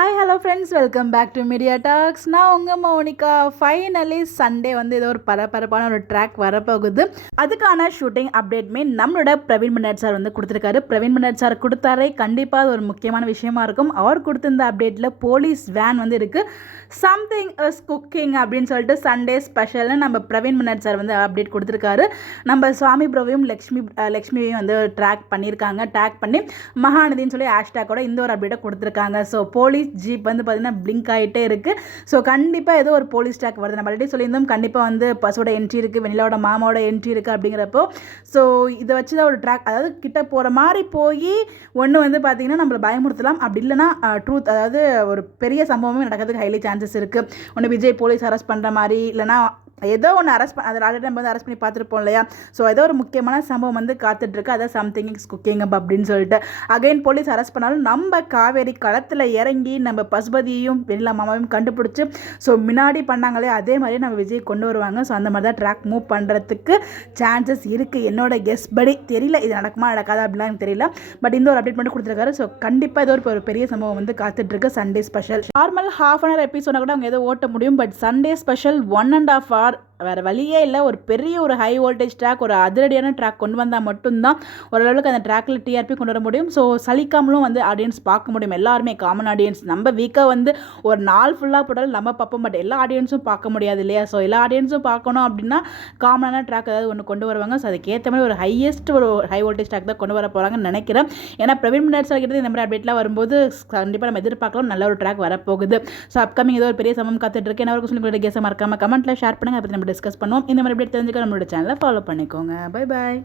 Hi hello friends, welcome back to media talks. நான் உங்கள் Monica. Finally Sunday வந்து ஏதோ ஒரு பரபரப்பான ஒரு ட்ராக் வரப்போகுது. அதுக்கான ஷூட்டிங் அப்டேட்மே நம்மளோட பிரவீன் மன்னட் சார் வந்து கொடுத்துருக்காரு. பிரவீன் மன்னட் சார் கொடுத்தாரே கண்டிப்பாக அது ஒரு முக்கியமான விஷயமா இருக்கும். அவர் கொடுத்திருந்த அப்டேட்டில் போலீஸ் வேன் வந்து இருக்குது. சம்திங் இஸ் குக்கிங் அப்படின்னு சொல்லிட்டு சண்டே ஸ்பெஷல்னு நம்ம பிரவீன் மன்னட் சார் வந்து அப்டேட் கொடுத்துருக்காரு. நம்ம சுவாமி ப்ரோவையும் லக்ஷ்மியையும் வந்து ட்ராக் பண்ணியிருக்காங்க. டேக் பண்ணி மகாநதின்னு சொல்லி ஹேஷ்டேக்கோட இந்த ஒரு அப்டேட்டை கொடுத்துருக்காங்க. ஸோ போலீஸ் ஜீப் வந்து பார்த்தீங்கன்னா பிளிங்க் ஆகிட்டே இருக்குது. ஸோ கண்டிப்பாக ஏதோ ஒரு போலீஸ் ட்ராக் வருது. நம்ம ஆல்ரெடி சொல்லியிருந்தோம் கண்டிப்பாக வந்து பஸ்ஸோட என்ட்ரி இருக்குது, வெண்ணிலாவோட மாமாவோட என்ட்ரி இருக்குது அப்படிங்கிறப்போ ஸோ இதை வச்சு தான் ஒரு ட்ராக், அதாவது கிட்ட போகிற மாதிரி போய் ஒன்று வந்து பார்த்திங்கன்னா நம்மளை பயமுறுத்தலாம். அப்படி இல்லைனா ட்ரூத், அதாவது ஒரு பெரிய சம்பவமே நடக்கிறதுக்கு ஹைலி சான்சஸ் இருக்குது. ஒன்று விஜய் போலீஸ் அரெஸ்ட் பண்ணுற மாதிரி, இல்லைனா ஏதோ ஒன்று அதில் ஆல்ரெடி நம்ம வந்து அரெஸ்ட் பண்ணி பார்த்துருப்போம் இல்லையா. ஸோ ஏதோ ஒரு முக்கியமான சம்பவம் வந்து காத்துட்ருக்கு. அதான் சம்திங் இஸ் குக்கிங் அப் அப்படின்னு சொல்லிட்டு அகைன் போலீஸ் அரெஸ்ட் பண்ணாலும் நம்ம காவேரி களத்தில் இறங்கி நம்ம பசுபதியையும் வெண்ணிலா மாமாவையும் கண்டுபிடிச்சி ஸோ முன்னாடி பண்ணாங்களே அதே மாதிரி நம்ம விஜய் கொண்டு வருவாங்க. ஸோ அந்த மாதிரி தான் ட்ராக் மூவ் பண்ணுறதுக்கு சான்சஸ் இருக்குது. என்னோட கெஸ் படி தெரியல, இது நடக்குமா நடக்காதா அப்படிலாம் எனக்கு தெரியல. பட் இந்த ஒரு அப்டேட் மட்டும் கொடுத்துருக்காரு. ஸோ கண்டிப்பாக ஏதோ ஒரு பெரிய சம்பவம் வந்து காத்துட்ருக்கு. Sunday special normal half an hour episode கூட அவங்க ஏதோ ஓட்ட முடியும். பட் சண்டே ஸ்பெஷல் 1.5 hour வேறு வழியே இல்லை. ஒரு பெரிய ஒரு ஹை வோல்டேஜ் ட்ராக், ஒரு அதிரடியான ட்ராக் கொண்டு வந்தால் மட்டும்தான் ஓரளவுக்கு அந்த ட்ராக்கில் டிஆர்பி கொண்டு வர முடியும். ஸோ சலிக்காமலும் வந்து ஆடியன்ஸ் பார்க்க முடியும். எல்லாருமே காமன் ஆடியன்ஸ் நம்ம வீக்காக வந்து ஒரு நாள் ஃபுல்லாக போட்டாலும் நம்ம பார்ப்போம். பட் எல்லா ஆடியன்ஸும் பார்க்க முடியாது இல்லையா. ஸோ எல்லா ஆடியன்ஸும் பார்க்கணும் அப்படின்னா காமனான ட்ராக் ஏதாவது ஒன்று கொண்டு வருவாங்க. ஸோ அதுக்கேற்ற மாதிரி ஒரு ஹையஸ்ட் ஒரு ஹை வோல்டேஜ் ட்ராக் தான் கொண்டு வர போகிறாங்கன்னு நினைக்கிறேன். ஏன்னா பிரவீன் மன்னட் சார் கிட்ட இந்த மாதிரி அப்டேட்லாம் வரும்போது கண்டிப்பாக நம்ம எதிர்பார்க்கலாம் நல்ல ஒரு ட்ராக் வரப்போகுது. ஸோ அப்கமிங் ஏதோ ஒரு பெரிய சம்பவம் காத்துட்டு இருக்கு. என்ன சொல்லி கேஸை மறக்காம கமெண்ட்டில் ஷேர் பண்ணுங்கள். அப்படி நம்ம டிஸ்கஸ் பண்ணுவோம். இந்த மாதிரி அப்டேட் தெரிஞ்சுக்க நம்மளோட சேனலை ஃபாலோ பண்ணிக்கோங்க. Bye bye.